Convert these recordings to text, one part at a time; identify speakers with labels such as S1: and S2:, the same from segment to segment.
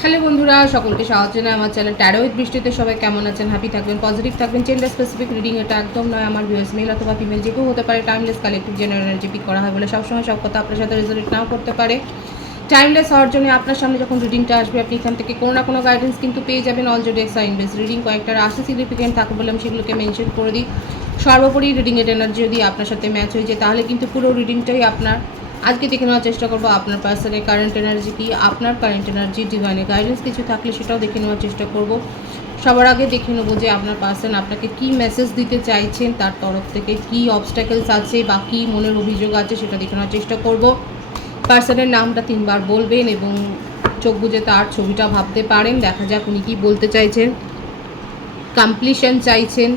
S1: Hello বন্ধুরা, সকলকে স্বাগত জানাই আমার চ্যানেল ট্যারো বৃষ্টিতে সবাই কেমন আছেন? হ্যাপি থাকবেন পজিটিভ থাকবেন। জেন্ডার স্পেসিফিক রিডিং এটা একদম নয়, আমার ভিউয়ার্স মেল অথবা ফিমেল যে কেউ হতে পারে। Timeless collective general energy pick করা হয় বলে সবসময় সব কথা আপনার সাথে রেজলেট নাও করতে পারে। টাইমলেস হওয়ার জন্য আপনার সামনে যখন রিডিংটা আসবে, আপনি এখান থেকে কোনো না কোনো গাইডেন্স কিন্তু পেয়ে যাবেন। All zodiac sign base reading কয়েকটা রাশি সিগনিফিকেন্ট থাকে বলে আমি সেগুলোকে মেনশন করে দিই। সর্বোপরি রিডিংয়ের এনার্জি যদি আপনার সাথে ম্যাচ হয়ে যায়, তাহলে কিন্তু পুরো রিডিংটাই আপনার আজকে দেখে নেওয়ার চেষ্টা করব আপনার পার্সনের কারেন্ট এনার্জি কি, আপনার কারেন্ট এনার্জি ডিভাইনে গাইডেন্স কিছু থাকলে সেটাও দেখে নেওয়ার চেষ্টা করব। সবার আগে দেখে নেব যে আপনার পার্সন আপনাকে কি মেসেজ দিতে চাইছেন, তার তরফ থেকে কি অবস্ট্যাকেলস আছে বা কী মনের অভিযোগ আছে সেটা দেখে নেওয়ার চেষ্টা করব। পার্সনের নামটা তিনবার বলবেন এবং চোখ বুজে তার ছবিটা ভাবতে পারেন, দেখা যাক উনি কী বলতে চাইছেন। কমপ্লিশন চাইছেন।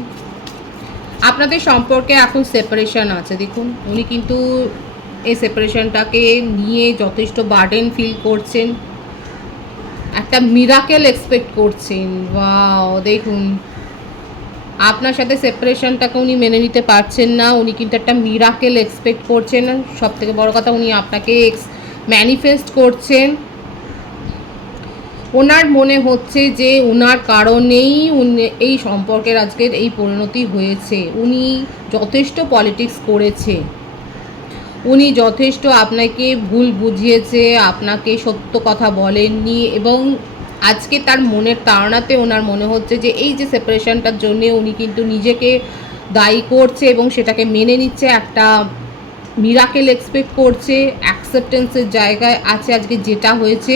S1: আপনাদের সম্পর্কে এখন সেপারেশন আছে, দেখুন। উনি কিন্তু এই সেপারেশনটাকে নিয়ে যথেষ্ট বার্ডেন ফিল করছেন। একটা মিরাকেল এক্সপেক্ট করছেন। ওয়াও দেখুন। আপনার সাথে সেপারেশনটাকে উনি মেনে নিতে পারছেন না। উনি কিন্তু একটা মিরাকেল এক্সপেক্ট করছেন। সব থেকে বড় কথা, উনি আপনাকে ম্যানিফেস্ট করছেন। ওনার মনে হচ্ছে যে ওনার কারণেই এই সম্পর্কের আজকের এই পরিণতি হয়েছে। উনি যথেষ্ট পলিটিক্স করেছে। উনি যথেষ্ট আপনাকে ভুল বুঝিয়েছে, আপনাকে সত্য কথা বলেননি এবং আজকে তার মনের তাড়নাতে ওনার মনে হচ্ছে যে এই যে সেপারেশনটার জন্য উনি কিন্তু নিজেকে দায়ী করছে এবং সেটাকে মেনে নিচ্ছে, একটা মিরাকেল এক্সপেক্ট করছে অ্যাকসেপ্টেন্সের জায়গায় আছে আজকে যেটা হয়েছে,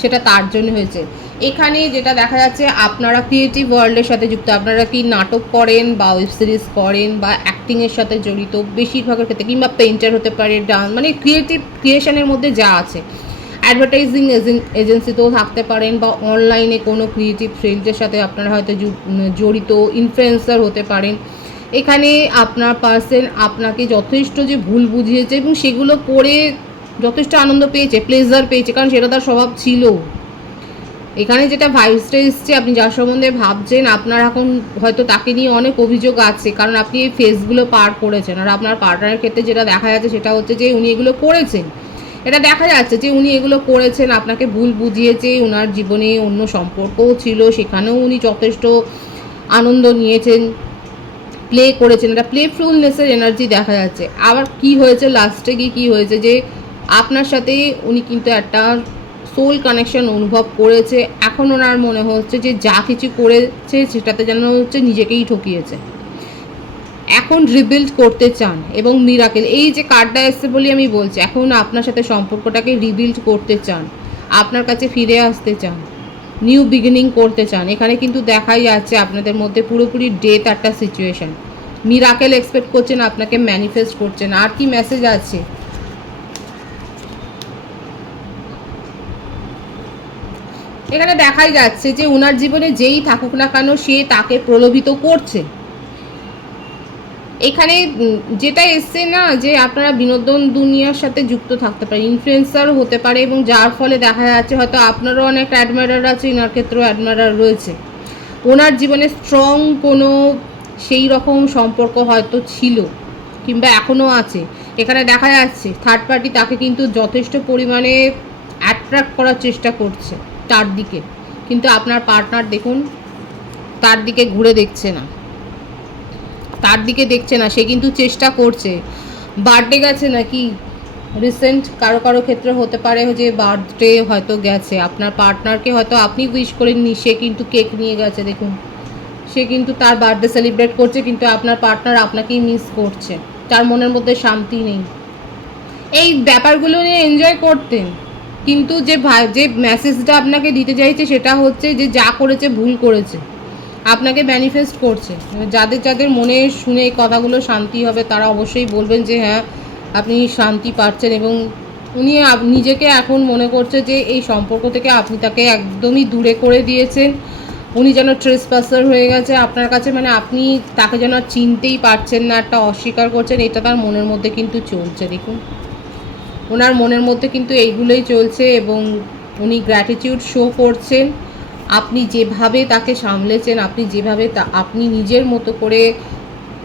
S1: সেটা তার জন্য হয়েছে। এখানে যেটা দেখা যাচ্ছে, আপনারা ক্রিয়েটিভ ওয়ার্ল্ডের সাথে যুক্ত। আপনারা কি নাটক করেন বা ওয়েব সিরিজ করেন বা অ্যাক্টিংয়ের সাথে জড়িত, বেশিরভাগের ক্ষেত্রে, কিংবা পেন্টার হতে পারে ডান্স মানে ক্রিয়েটিভ ক্রিয়েশনের মধ্যে যা আছে। অ্যাডভার্টাইজিং এজেন্সিতেও থাকতে পারেন বা অনলাইনে কোনো ক্রিয়েটিভ ফিল্ডের সাথে আপনারা হয়তো জড়িত ইনফ্লুয়েন্সার হতে পারেন। এখানে আপনার পার্সন আপনাকে যথেষ্ট যে ভুল বুঝিয়েছে এবং সেগুলো করে যথেষ্ট আনন্দ পেয়েছে প্লেজার পেয়েছে, কারণ সেটা তার স্বভাব ছিল। এখানে যেটা ভাইবসটা এসছে, আপনি যার সম্বন্ধে ভাবছেন, আপনার এখন হয়তো তাকে নিয়ে অনেক অভিযোগ আছে, কারণ আপনি এই ফেসগুলো পার করেছেন। আর আপনার পার্টনারের ক্ষেত্রে যেটা দেখা যাচ্ছে সেটা হচ্ছে যে উনি এগুলো করেছেন। এটা দেখা যাচ্ছে যে উনি এগুলো করেছেন, আপনাকে ভুল বুঝিয়েছে ওনার জীবনে অন্য সম্পর্কও ছিল, সেখানেও উনি যথেষ্ট আনন্দ নিয়েছেন প্লে করেছেন। এটা প্লেফুলনেসের এনার্জি দেখা যাচ্ছে। আবার কি হয়েছে লাস্টে গিয়ে কী হয়েছে যে আপনার সাথে উনি কিন্তু একটা সোল কানেকশন অনুভব করেছে, এখন ওনার মনে হচ্ছে যে যা কিছু করেছে সেটাতে যেন হচ্ছে নিজেকেই ঠকিয়েছে। এখন রিবিল্ড করতে চান এবং মিরাকেল এই যে কার্ডটা এসছে বলে আমি বলছি, এখন আপনার সাথে সম্পর্কটাকে রিবিল্ড করতে চান, আপনার কাছে ফিরে আসতে চান নিউ বিগিনিং করতে চান, এখানে কিন্তু দেখাই যাচ্ছে আপনাদের মধ্যে পুরোপুরি ডেথ একটা সিচুয়েশন মিরাকেল এক্সপেক্ট করছেন, আপনাকে ম্যানিফেস্ট করছেন, আর কি মেসেজ আছে? এখানে দেখাই যাচ্ছে যে ওনার জীবনে যেই থাকুক না কেন সে তাকে প্রলোভিত করছে। এখানে যেটা এসছে না যে আপনারা বিনোদন দুনিয়ার সাথে যুক্ত থাকতে পারে ইনফ্লুয়েন্সার হতে পারে এবং যার ফলে দেখা যাচ্ছে হয়তো আপনারও অনেক অ্যাডমায়ার আছে, এনার ক্ষেত্রেও অ্যাডমায়ার রয়েছে। ওনার জীবনে স্ট্রং কোনো সেই রকম সম্পর্ক হয়তো ছিল কিংবা এখনও আছে। এখানে দেখা যাচ্ছে থার্ড পার্টি তাকে কিন্তু যথেষ্ট পরিমাণে অ্যাট্রাক্ট করার চেষ্টা করছে। তার দিকে। কিন্তু আপনার পার্টনার দেখুন, তার দিকে ঘুরে দেখছে না। তার দিকে দেখছে না, সে কিন্তু চেষ্টা করছে। বার্থডে গেছে নাকি? রিসেন্ট কারও কারও ক্ষেত্রে হতে পারে যে বার্থডে হয়তো গেছে। আপনার পার্টনারকে হয়তো আপনি উইশ করেননি, সে কিন্তু কেক নিয়ে গেছে, দেখুন। সে কিন্তু তার বার্থডে সেলিব্রেট করছে, কিন্তু আপনার পার্টনার আপনাকেই মিস করছে। তার মনের মধ্যে শান্তি নেই। এই ব্যাপারগুলো নিয়ে এনজয় করতেন। কিন্তু যে যে মেসেজটা আপনাকে দিতে চাইছে সেটা হচ্ছে যে যা করেছে, ভুল করেছে। আপনাকে ম্যানিফেস্ট করছে। এবার যাদের যাদের মনে শুনে এই কথাগুলো শান্তি হবে, তারা অবশ্যই বলবেন যে হ্যাঁ আপনি শান্তি পাচ্ছেন। এবং উনি নিজেকে এখন মনে করছে যে, এই সম্পর্ক থেকে আপনি তাকে একদমই দূরে করে দিয়েছেন। উনি যেন ট্রেস পাসার হয়ে গেছে। আপনার কাছে মানে আপনি তাকে যেন চিনতেই পারছেন না, একটা অস্বীকার করছেন, এটা তার মনের মধ্যে কিন্তু চলছে। দেখুন। ওনার মনের মধ্যে কিন্তু এইগুলোই চলছে এবং উনি গ্র্যাটিটিউড শো করছেন। আপনি যেভাবে তাকে সামলেছেন, আপনি যেভাবে তা- আপনি নিজের মতো করে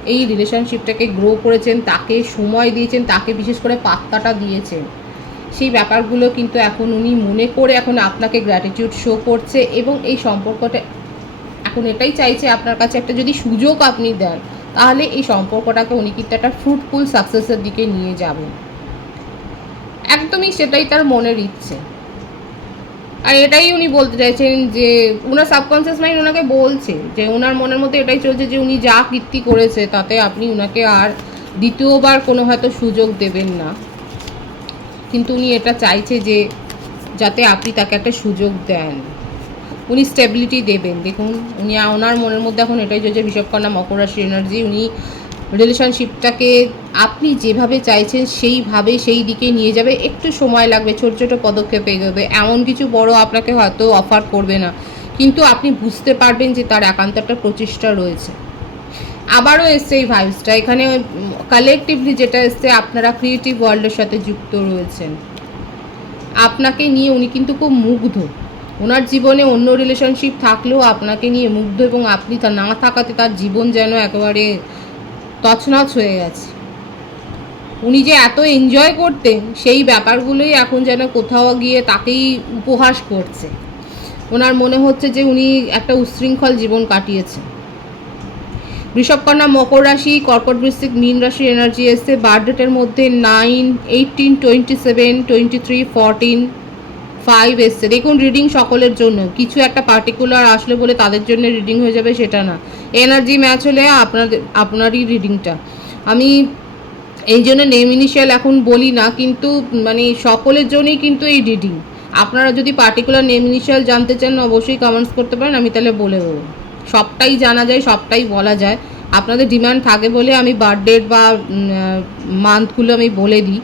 S1: এই রিলেশনশিপটাকে গ্রো করেছেন, তাকে সময় দিয়েছেন, তাকে বিশেষ করে পাত্তাটা দিয়েছেন। সেই ব্যাপারগুলো কিন্তু এখন উনি মনে করে এখন আপনাকে গ্র্যাটিটিউড শো করছে এবং এই সম্পর্কটা, এখন এটাই চাইছে আপনার কাছে একটা যদি সুযোগ আপনি দেন, তাহলে এই সম্পর্কটাকে উনি কিন্তু একটা ফ্রুটফুল সাকসেসের দিকে নিয়ে যাবেন। একদমই সেটাই তার মনের ইচ্ছে। আর এটাই উনি বলতে চাইছেন যে ওনার সাবকনসিয়াস মাইন্ড ওনাকে বলছে যে ওনার মনের মধ্যে এটাই চলছে যে, উনি যা কীর্তি করেছে তাতে আপনি ওনাকে আর দ্বিতীয়বার কোনো হয়তো সুযোগ দেবেন না। কিন্তু উনি এটা চাইছে যে, যাতে আপনি তাকে একটা সুযোগ দেন। উনি স্টেবিলিটি দেবেন। দেখুন, উনি ওনার মনের মধ্যে এখন এটাই চলছে বিষবকন্যা মকর রাশি এনার্জি উনি রিলেশনশিপটাকে আপনি যেভাবে চাইছেন, সেইভাবে সেই দিকে নিয়ে যাবে। একটু সময় লাগবে, ছোট ছোট পদক্ষেপে এগোবে। এমন কিছু বড় আপনাকে হয়তো অফার করবে না। কিন্তু আপনি বুঝতে পারবেন যে তার একান্ত একটা প্রচেষ্টা রয়েছে। আবারও এসছে এই ভাইবসটা এখানে কালেকটিভলি যেটা এসছে, আপনারা ক্রিয়েটিভ ওয়ার্ল্ডের সাথে যুক্ত রয়েছেন। আপনাকে নিয়ে উনি কিন্তু খুব মুগ্ধ। ওনার জীবনে অন্য রিলেশনশিপ থাকলেও আপনাকে নিয়ে মুগ্ধ এবং আপনি তা না থাকাতে তার জীবন যেন একেবারে তছনছ হয়ে গেছে। উনি যে এত এনজয় করতেন, সেই ব্যাপারগুলোই এখন যেন কোথাও গিয়ে তাকেই উপহাস করছে। ওনার মনে হচ্ছে যে উনি একটা উচ্ছৃঙ্খল জীবন কাটিয়েছেন। বৃষভকন্যা মকর রাশি, কর্কট বৃশ্চিক মীন রাশির এনার্জি এসছে। বার্থডেটের মধ্যে nine eighteen twenty seven twenty three fourteen five এসছে। দেখুন রিডিং সকলের জন্য। কিছু একটা পার্টিকুলার আসলে বলে তাদের জন্য রিডিং হয়ে যাবে, সেটা না। এনার্জি ম্যাচ হলে আপনাদের আপনারই রিডিংটা। আমি এই জন্য নেম ইনিশিয়াল এখন বলি না, কিন্তু মানে সকলের জন্যই কিন্তু এই রিডিং আপনারা যদি পার্টিকুলার নেম ইনিশিয়াল জানতে চান, অবশ্যই কমেন্টস করতে পারেন, আমি তাহলে বলে দেবো। সবটাই জানা যায়, সবটাই বলা যায়। আপনাদের ডিমান্ড থাকে বলে আমি বার্থডেট বা মান্থগুলো আমি বলে দিই।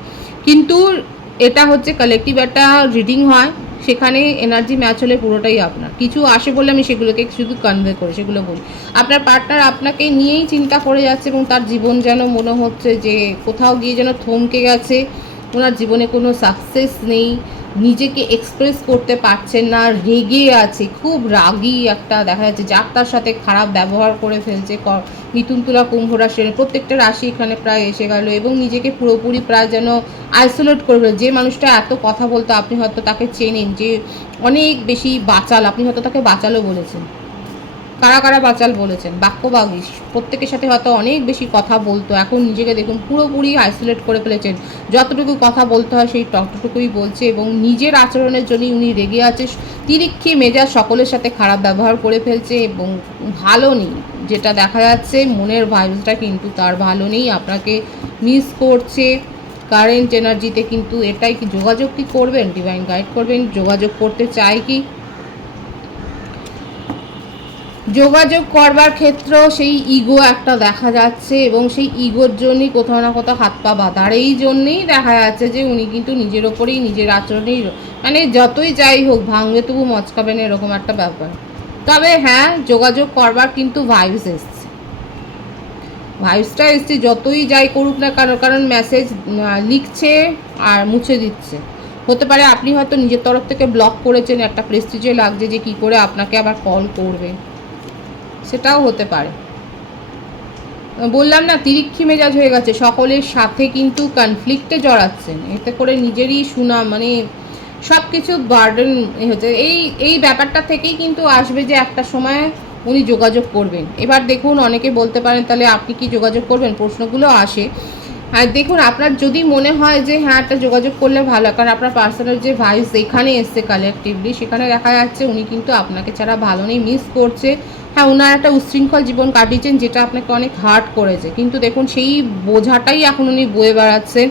S1: কিন্তু এটা হচ্ছে কালেক্টিভ একটা রিডিং হয়। সেখানে এনার্জি ম্যাচ হলে পুরোটাই আপনার। কিছু আসে বলে আমি সেগুলোকে শুধু কনভে করি, সেগুলো বলি। আপনার পার্টনার আপনাকে নিয়েই চিন্তা করে যাচ্ছে এবং তার জীবন যেন মনে হচ্ছে যে কোথাও গিয়ে যেন থমকে গেছে, ওনার জীবনে কোনো সাকসেস নেই। নিজেকে এক্সপ্রেস করতে পারছেন না, রেগে আছে, খুব রাগি একটা দেখা যাচ্ছে যার তার সাথে খারাপ ব্যবহার করে ফেলছে মিথুন তুলা কুম্ভ রাশি প্রত্যেকটা রাশি এখানে প্রায় এসে গেল এবং নিজেকে পুরোপুরি প্রায় যেন আইসোলেট করে যে মানুষটা এত কথা বলতো, আপনি হয়তো তাকে চেনেন যে অনেক বেশি বাঁচাল, আপনি হয়তো তাকে বাঁচালো বলেছেন। কারা কারা বাচাল বলেছেন? বাক্য বাক্যবাগিস প্রত্যেকের সাথে হয়তো অনেক বেশি কথা বলতো। এখন নিজেকে দেখুন, পুরোপুরি আইসোলেট করে ফেলেছেন। যতটুকু কথা বলতে হয় সেই ততটুকুই বলছে এবং নিজের আচরণের জন্যই উনি রেগে আছে। তিরিক্ষি মেজাজ সকলের সাথে খারাপ ব্যবহার করে ফেলছে এবং ভালো নেই, যেটা দেখা যাচ্ছে মনের ভাইবসটা কিন্তু তার ভালো নেই। আপনাকে মিস করছে। কারেন্ট এনার্জিতে কিন্তু এটাই কি যোগাযোগ কি করবেন? ডিভাইন গাইড করবেন। যোগাযোগ করতে চায় কি? যোগাযোগ করবার ক্ষেত্রেও সেই ইগো একটা দেখা যাচ্ছে এবং সেই ইগোর জন্যই কোথাও না কোথাও হাত পা বাঁধার এই জন্যেই দেখা যাচ্ছে যে উনি কিন্তু নিজের ওপরেই নিজের আচরণেই মানে যতই যাই হোক ভাঙবে তবু মচকাবে না এরকম একটা ব্যাপার। তবে হ্যাঁ যোগাযোগ করবার কিন্তু ভাইবস এসছে। ভাইবসটা এসছে যতই যাই করুক না কারণ কারণ মেসেজ লিখছে আর মুছে দিচ্ছে। হতে পারে আপনি হয়তো নিজের তরফ থেকে ব্লক করেছেন, একটা প্রেস্টিজে লাগছে যে কি করে আপনাকে আবার কল করবে। সেটাও হতে পারে। বললাম না, তিরিক্ষি মেজাজ হয়ে গেছে। সকলের সাথে কিন্তু কনফ্লিক্টে জড়াচ্ছেন। এতে করে নিজেরই সুনাম মানে সব কিছু বার্ডেন হচ্ছে। এই এই ব্যাপারটা থেকেই কিন্তু আসবে যে একটা সময় উনি যোগাযোগ করবেন। এবার দেখুন, অনেকে বলতে পারেন, তাহলে আপনি কি যোগাযোগ করবেন? প্রশ্নগুলো আসে। আর দেখুন, আপনার যদি মনে হয় যে হ্যাঁ একটা যোগাযোগ করলে ভালো কারণ আপনার পার্সোনাল যে ভাইস এখানে এসছে কালেকটিভলি সেখানে দেখা যাচ্ছে উনি কিন্তু আপনাকে ছাড়া ভালো নেই মিস করছে। হ্যাঁ ওনার একটা উচ্ছৃঙ্খল জীবন কাটিয়েছেন যেটা আপনাকে অনেক হার্ট করেছে। কিন্তু দেখুন, সেই বোঝাটাই এখন উনি বয়ে বেড়াচ্ছেন।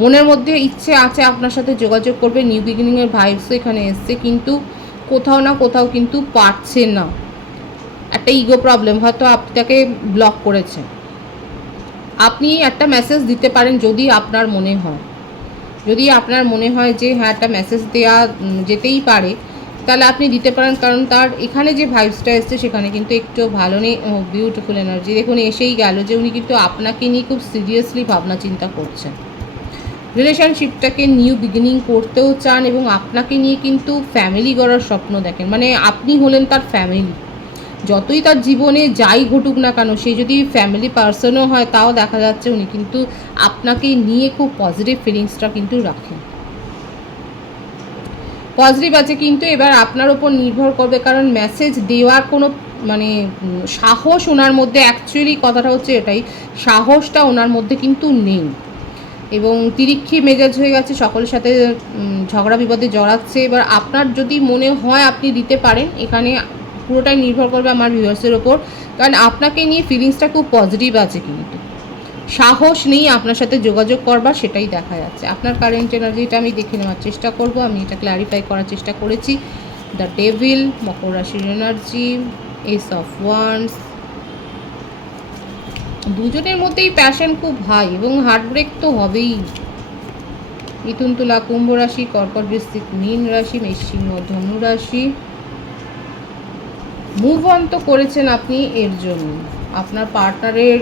S1: মনের মধ্যে ইচ্ছে আছে আপনার সাথে যোগাযোগ করবে নিউ বিগিনিংয়ের ভাইবসও এখানে এসছে, কিন্তু কোথাও না কোথাও কিন্তু পারছেন না। একটা ইগো প্রবলেম হয়তো আপনাকে ব্লক করেছে। আপনি একটা মেসেজ দিতে পারেন যদি আপনার মনে হয়। যদি আপনার মনে হয় যে হ্যাঁ একটা মেসেজ দেওয়া যেতেই পারে তাহলে আপনি দিতে পারেন, কারণ তার এখানে যে ভাইবসটা এসছে সেখানে কিন্তু একটু ভালো নেই বিউটিফুল এনার্জি দেখুন, এসেই গেল যে উনি কিন্তু আপনাকে নিয়ে খুব সিরিয়াসলি ভাবনা চিন্তা করছেন। রিলেশনশিপটাকে নিউ বিগিনিং করতেও চান এবং আপনাকে নিয়ে কিন্তু ফ্যামিলি গড়ার স্বপ্ন দেখেন। মানে আপনি হলেন তার ফ্যামিলি যতই তার জীবনে যাই ঘটুক না কেন, সে যদি ফ্যামিলি পার্সনও হয়, তাও দেখা যাচ্ছে উনি কিন্তু আপনাকে নিয়ে খুব পজিটিভ ফিলিংসটা কিন্তু রাখেন। পজিটিভ আছে, কিন্তু এবার আপনার ওপর নির্ভর করবে, কারণ মেসেজ দেওয়ার কোনো মানে সাহস ওনার মধ্যে অ্যাকচুয়ালি কথাটা হচ্ছে এটাই, সাহসটা ওনার মধ্যে কিন্তু নেই। এবং তিরিক্ষি মেজাজ হয়ে গেছে, সকলের সাথে ঝগড়া বিপদে জড়াচ্ছে। এবার আপনার যদি মনে হয় আপনি দিতে পারেন, এখানে পুরোটাই নির্ভর করবে আমার ভিউয়ার্সের ওপর কারণ আপনাকে নিয়ে ফিলিংসটা খুব পজিটিভ আছে কিন্তু। সাহস নেই আপনার সাথে যোগাযোগ করবার সেটাই দেখা যাচ্ছে। আপনার কারেন্ট এনার্জিটা আমি দেখে নেওয়ার চেষ্টা করব। আমি এটা ক্ল্যারিফাই করার চেষ্টা করেছি। দ্য ডেভিল মকর রাশির এনার্জি এস অফ ওয়ান্স দুজনের মধ্যেই প্যাশন খুব হাই এবং হার্টব্রেক তো হবেই। মিথুন তুলা, কুম্ভ রাশি, কর্কট বৃশ্চিক, মীন রাশি, মেষসিংহ, ধনু রাশি। মুভ অন তো করেছেন আপনি, এর জন্য। আপনার পার্টনারের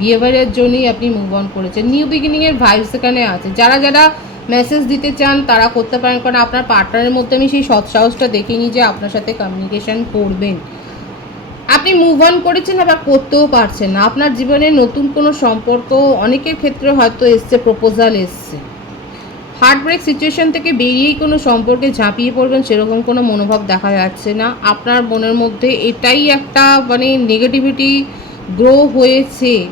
S1: বিহেভিয়ারের জন্যই আপনি মুভ অন করেছেন। নিউ বিগিনিংয়ের ভাইবস এখানে আছে। যারা যারা মেসেজ দিতে চান, তারা করতে পারেন। কারণ আপনার পার্টনারের মধ্যে আমি সেই সৎসাহসটা দেখিনি যে আপনার সাথে কমিউনিকেশান করবেন। আপনি মুভ অন করেছেন, আবার করতেও পারছেন না। আপনার জীবনে নতুন কোনো সম্পর্ক অনেকের ক্ষেত্রে হয়তো এসছে প্রপোজাল এসছে। হার্টব্রেক সিচুয়েশন থেকে বেরিয়েই কোনো সম্পর্কে ঝাঁপিয়ে পড়বেন, সেরকম কোনো মনোভাব দেখা যাচ্ছে না। আপনার মনের মধ্যে এটাই একটা মানে নেগেটিভিটি গ্রো হয়েছে।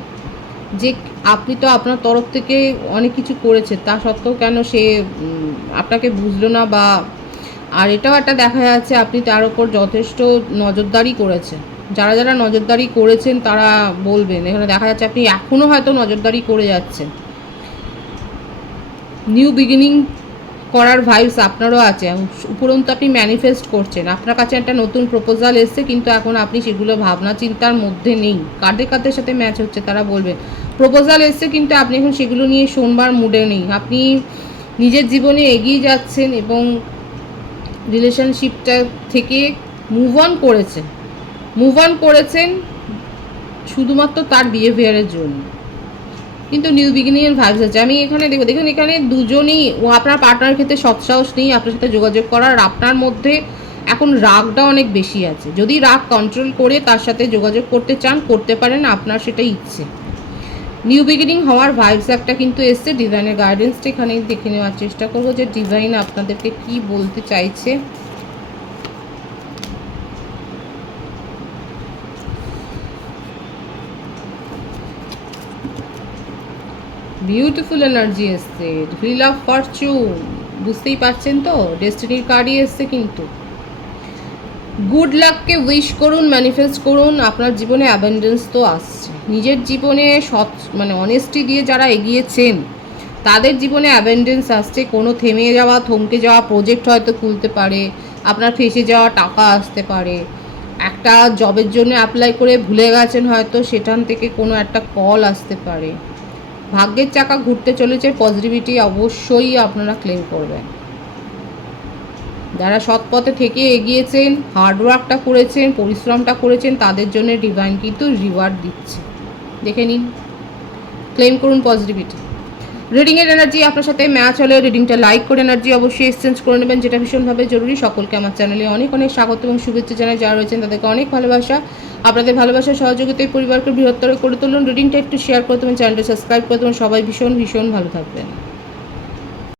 S1: যে আপনি তো আপনার তরফ থেকে অনেক কিছু করেছে তা সত্ত্বেও কেন সে আপনাকে বুঝলো না বা, আর এটাও একটা দেখা যাচ্ছে আপনি তার উপর যথেষ্ট নজরদারি করেছেন। যারা যারা নজরদারি করেছেন তারা বলবেন, এখানে দেখা যাচ্ছে আপনি এখনও হয়তো নজরদারি করে যাচ্ছেন। নিউ বিগিনিং করার ভাইবস আপনারও আছে। উপরন্তু আপনি ম্যানিফেস্ট করছেন। আপনার কাছে একটা নতুন প্রপোজাল এসছে, কিন্তু এখন আপনি সেগুলো ভাবনা চিন্তার মধ্যে নেই। কাদের কাদের সাথে ম্যাচ হচ্ছে তারা বলবেন। প্রপোজাল এসছে, কিন্তু আপনি এখন সেগুলো নিয়ে শোনবার মুডে নেই। আপনি নিজের জীবনে এগিয়ে যাচ্ছেন এবং রিলেশনশিপটা থেকে মুভ অন করেছেন। মুভ অন করেছেন শুধুমাত্র তার বিহেভিয়ারের জন্য। কিন্তু নিউ বিগিনিংয়ের ভাইবস আছে। আমি এখানে দেখো, দেখুন এখানে দুজনেই, আপনার পার্টনার ক্ষেত্রে সৎসাহস নেই, আপনার সাথে যোগাযোগ করার আপনার মধ্যে এখন রাগটা অনেক বেশি আছে। যদি রাগ কন্ট্রোল করে তার সাথে যোগাযোগ করতে চান, করতে পারেন, আপনার সেটা ইচ্ছে। নিউ বিগিনিং হওয়ার ভাইবস একটা কিন্তু এসছে ডিভাইনের গাইডেন্সটা এখানে দেখে নেওয়ার চেষ্টা করব যে ডিভাইন আপনাদেরকে কি বলতে চাইছে। বিউটিফুল এনার্জি এসছে হুইল অফ ফরচুন বুঝতেই পারছেন তো? ডেস্টিনির কার্ডই এসছে কিন্তু। গুড লাককে উইশ করুন ম্যানিফেস্ট করুন, আপনার জীবনে অ্যাবেন্ডেন্স তো আসছে। নিজের জীবনে সৎ মানে অনেস্টি দিয়ে যারা এগিয়েছেন, তাদের জীবনে অ্যাবেন্ডেন্স আসছে। কোনো থেমে যাওয়া, থমকে যাওয়া প্রজেক্ট হয়তো খুলতে পারে, আপনার ফেসে যাওয়া টাকা আসতে পারে। একটা জবের জন্য অ্যাপ্লাই করে ভুলে গেছেন হয়তো, সেখান থেকে কোনো একটা কল আসতে পারে। ভাগ্যের চাকা ঘুরতে চলেছে পজিটিভিটি অবশ্যই আপনারা ক্লেম করবেন। যারা সৎ পথে থেকে এগিয়েছেন হার্ডওয়ার্কটা করেছেন, পরিশ্রমটা করেছেন, তাদের জন্য ডিভাইন কিন্তু রিওয়ার্ড দিচ্ছে। দেখে নিন। ক্লেম করুন পজিটিভিটি রিডিংয়ের এনার্জি আপনার সাথে ম্যাচ হলে রিডিংটা লাইক করে এনার্জি অবশ্যই এক্সচেঞ্জ করে নেবেন, যেটা ভীষণভাবে জরুরি। সকলকে আমার চ্যানেলে অনেক অনেক স্বাগত এবং শুভেচ্ছা জানাই। যারা রয়েছেন তাদেরকে অনেক ভালোবাসা। আপনাদের ভালোবাসা, সহযোগিতায় পরিবারকে বৃহত্তর করে তুলুন। রিডিংটা একটু শেয়ার করে দেবেন চ্যানেলটা সাবস্ক্রাইব করে দেবেন। সবাই ভীষণ ভীষণ ভালো থাকবেন।